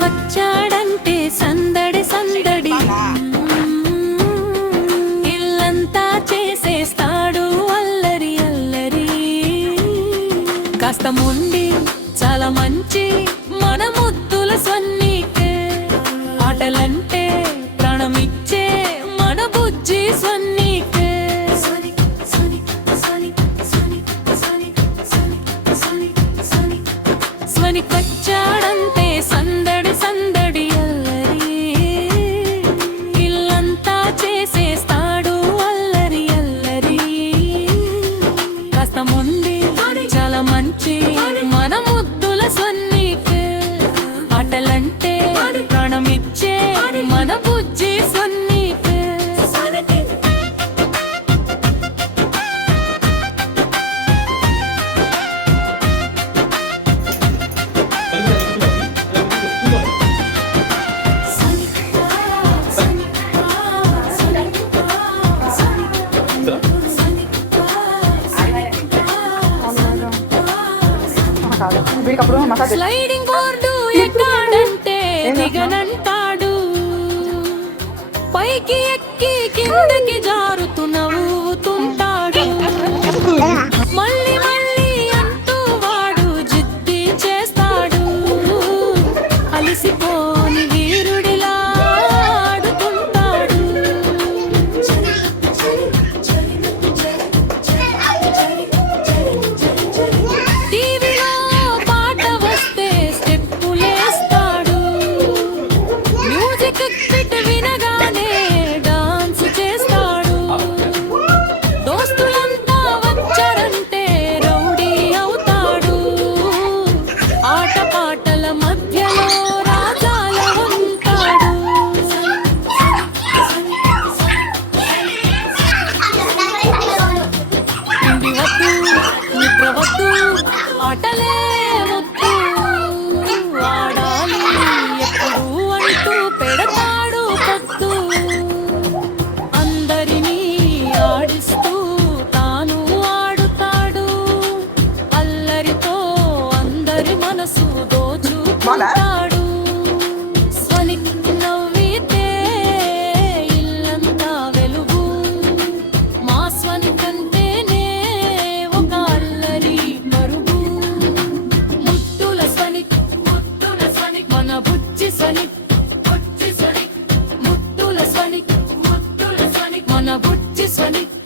వచ్చాడంటే సందడి సందడి, ఇల్లంతా చేసేస్తాడు అల్లరి అల్లరి. కాస్త మొండి చాలా మంచి మన ముద్దుల స్వన్నీకే, ఆటలంటే ప్రాణమిచ్చే మన బుజ్జి స్వన్నీకే. స్వనిక్ వచ్చాడంటే సందడి సందడి అల్లరి, ఇల్లంతా చేసేస్తాడు అల్లరి అల్లరి. కాస్త మొండి చాలా మంచి మన ముద్దుల స్వన్నీకే, ఆటలంటే ప్రాణమిచ్చే మన బుజ్జి స్వన్నీకే. స్లైడింగ్ బోర్డు ఎక్కాడంటే దిగనంటాడు, పైకి ఎక్కి కిందకి జారుతూ నవ్వుతుంటాడు. మళ్ళీ మళ్ళీ అంటూ వాడు జిద్ది చేస్తాడు, అలిసిపోని వీరుడిలా ఆడుతుంటాడు. టీవీలో పాట వస్తే స్టెప్పులేస్తాడు, మ్యూజిక్ ఫిట్ వినగానే డాన్స్ చేస్తాడు. దోస్తులంతా వచ్చారంటే రౌడీ అవుతాడు, ఆట పాటల మధ్యలో రాజాల ఉంటాడు. తిండి వద్దు నిద్ర వద్దు ఆటలే వద్దు, ఆడాలి ఎప్పుడు అంటూ పెడతాడు పొద్దు. అందరినీ ఆడిస్తూ తాను ఆడుతాడు, అల్లరితో అందరి మనసు దోచుకుంటాడు. స్వనిక్ నవ్వితే ఇల్లంతా వెలుగు, మా స్వనిక్ అంటేనే ఒక అల్లరి మరుగు. ముద్దుల స్వనిక్ మన బుజ్జి స్వనిక్, ముద్దుల స్వనిక్ మన బుజ్జి స్వనిక్.